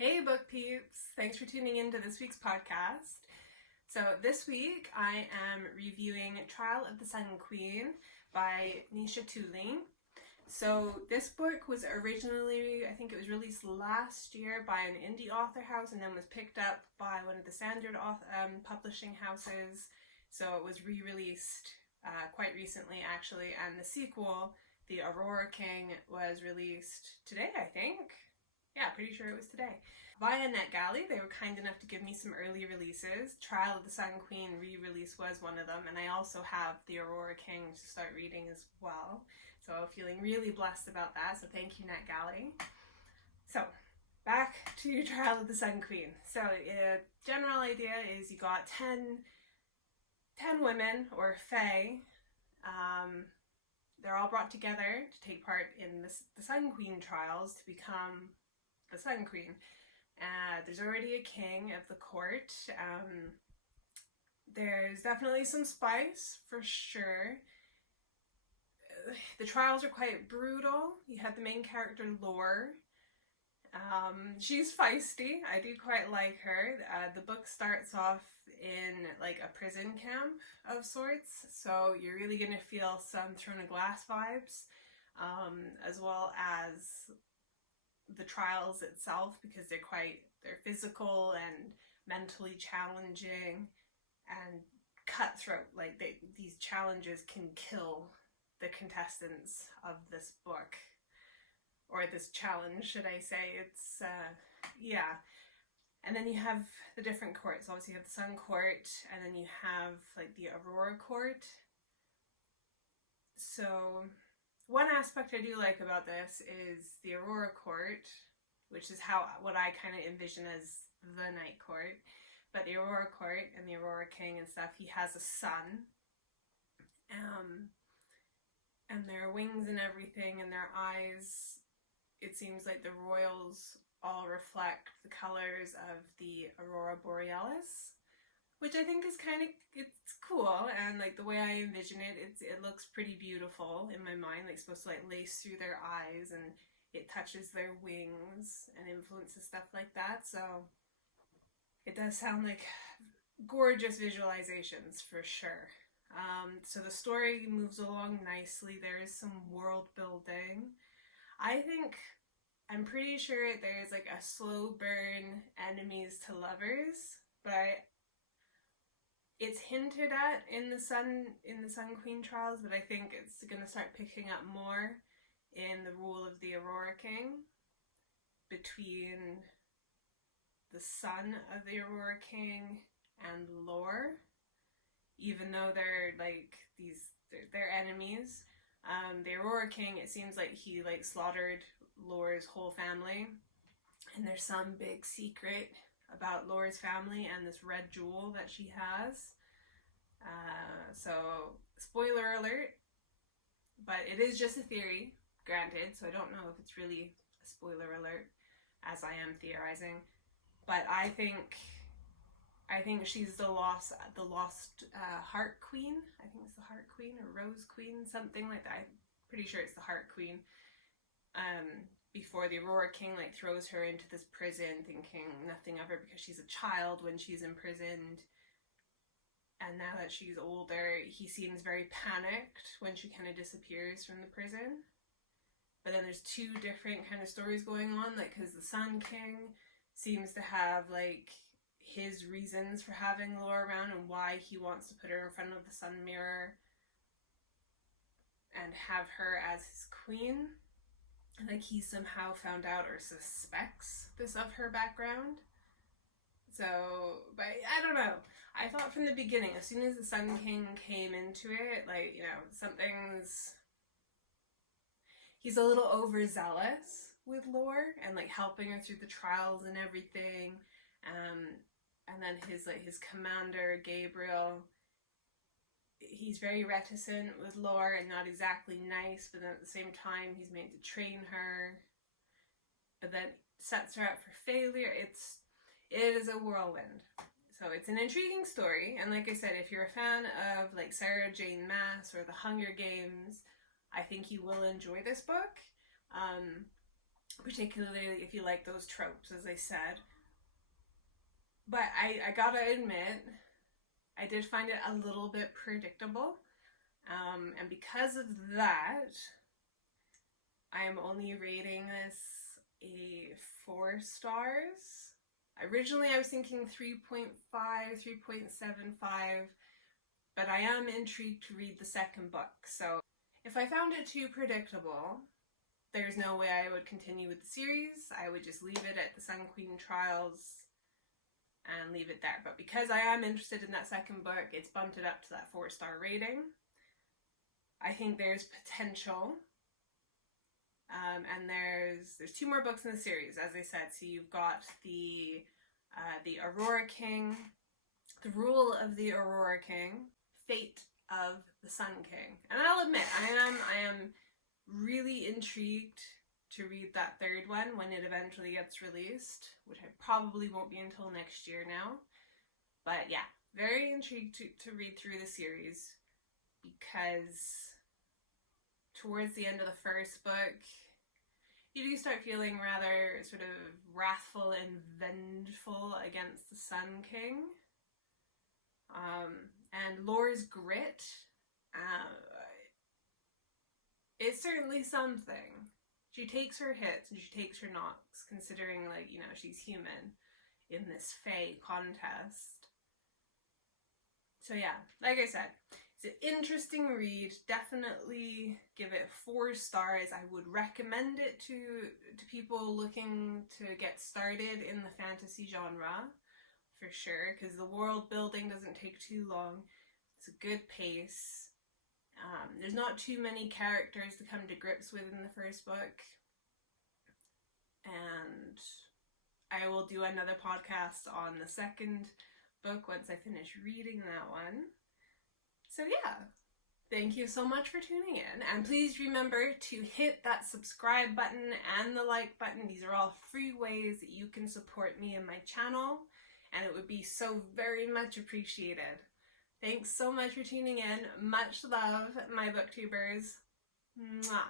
Hey book peeps! Thanks for tuning in to this week's podcast. So this week I am reviewing Trial of the Sun Queen by Nisha Tulin. So this book was originally, I think it was released last year by an indie author house and then was picked up by one of the standard publishing houses. So it was re-released quite recently actually, and the sequel, The Aurora King, was released today, I think. Yeah, pretty sure it was today. Via NetGalley, they were kind enough to give me some early releases. Trial of the Sun Queen re-release was one of them, and I also have The Aurora King to start reading as well. So feeling really blessed about that, so thank you NetGalley. So, back to Trial of the Sun Queen. So, general idea is you got 10 women, or fae. They're all brought together to take part in the Sun Queen trials to become the Sun Queen. There's already a king of the court. There's definitely some spice, for sure. The trials are quite brutal. You have the main character, Lore. She's feisty. I do quite like her. The book starts off in like a prison camp of sorts, so you're really going to feel some Throne of Glass vibes, as well as the trials itself, because they're physical and mentally challenging and cutthroat. Like these challenges can kill the contestants of this book, or this challenge, should I say. It's yeah. And then you have the different courts. Obviously you have the Sun Court, and then you have like the Aurora Court. So one aspect I do like about this is the Aurora Court, which is what I kind of envision as the Night Court. But the Aurora Court and the Aurora King and stuff, he has a son. And their wings and everything and their eyes, it seems like the royals all reflect the colors of the Aurora Borealis, which I think is it's cool, and like the way I envision it, it looks pretty beautiful in my mind, like supposed to like lace through their eyes and it touches their wings and influences stuff like that. So it does sound like gorgeous visualizations for sure. So the story moves along nicely. There is some world building. I'm pretty sure there's like a slow burn enemies to lovers, but it's hinted at in the Sun Queen trials, but I think it's gonna start picking up more in the rule of the Aurora King, between the son of the Aurora King and Lore, even though they're like they're enemies. The Aurora King, it seems like he like slaughtered Lore's whole family, and there's some big secret about Lore's family and this red jewel that she has. So spoiler alert, but it is just a theory, granted, so I don't know if it's really a spoiler alert, as I am theorizing. But I think she's the lost Heart Queen. I think it's the Heart Queen or Rose Queen, something like that. I'm pretty sure it's the Heart Queen. Before the Aurora King like throws her into this prison, thinking nothing of her because she's a child when she's imprisoned. And now that she's older, he seems very panicked when she kind of disappears from the prison. But then there's two different kind of stories going on, like because the Sun King seems to have like his reasons for having Lore around and why he wants to put her in front of the sun mirror and have her as his queen. Like he somehow found out or suspects this of her background. So, but I don't know. I thought from the beginning, as soon as the Sun King came into it, like, you know, he's a little overzealous with Lore and like helping her through the trials and everything. And then his commander, Gabriel, he's very reticent with Lore and not exactly nice, but then at the same time he's made to train her, but then sets her up for failure. It is a whirlwind. So it's an intriguing story, and like I said, if you're a fan of like Sarah J. Maas or The Hunger Games, I think you will enjoy this book. particularly if you like those tropes, as I said. But I gotta admit, I did find it a little bit predictable. And because of that, I am only rating this a 4 stars. Originally I was thinking 3.5, 3.75, but I am intrigued to read the second book. So if I found it too predictable, there's no way I would continue with the series. I would just leave it at the Sun Queen Trials and leave it there. But because I am interested in that second book, it's bumped it up to that 4-star rating. I think there's potential. And there's 2 more books in the series, as I said. So you've got the Aurora King, The Rule of the Aurora King, Fate of the Sun King. And I'll admit, I am really intrigued to read that third one when it eventually gets released, which I probably won't be until next year now. But yeah, very intrigued to read through the series, because towards the end of the first book, you do start feeling rather sort of wrathful and vengeful against the Sun King. And Lore's grit, it's certainly something. She takes her hits and she takes her knocks, considering, like, you know, she's human in this Fae contest. So yeah, like I said, it's an interesting read. Definitely give it 4 stars. I would recommend it to people looking to get started in the fantasy genre, for sure, because the world building doesn't take too long. It's a good pace. There's not too many characters to come to grips with in the first book. And I will do another podcast on the second book once I finish reading that one. So yeah, thank you so much for tuning in, and please remember to hit that subscribe button and the like button. These are all free ways that you can support me and my channel, and it would be so very much appreciated. Thanks so much for tuning in. Much love, my booktubers. Mwah.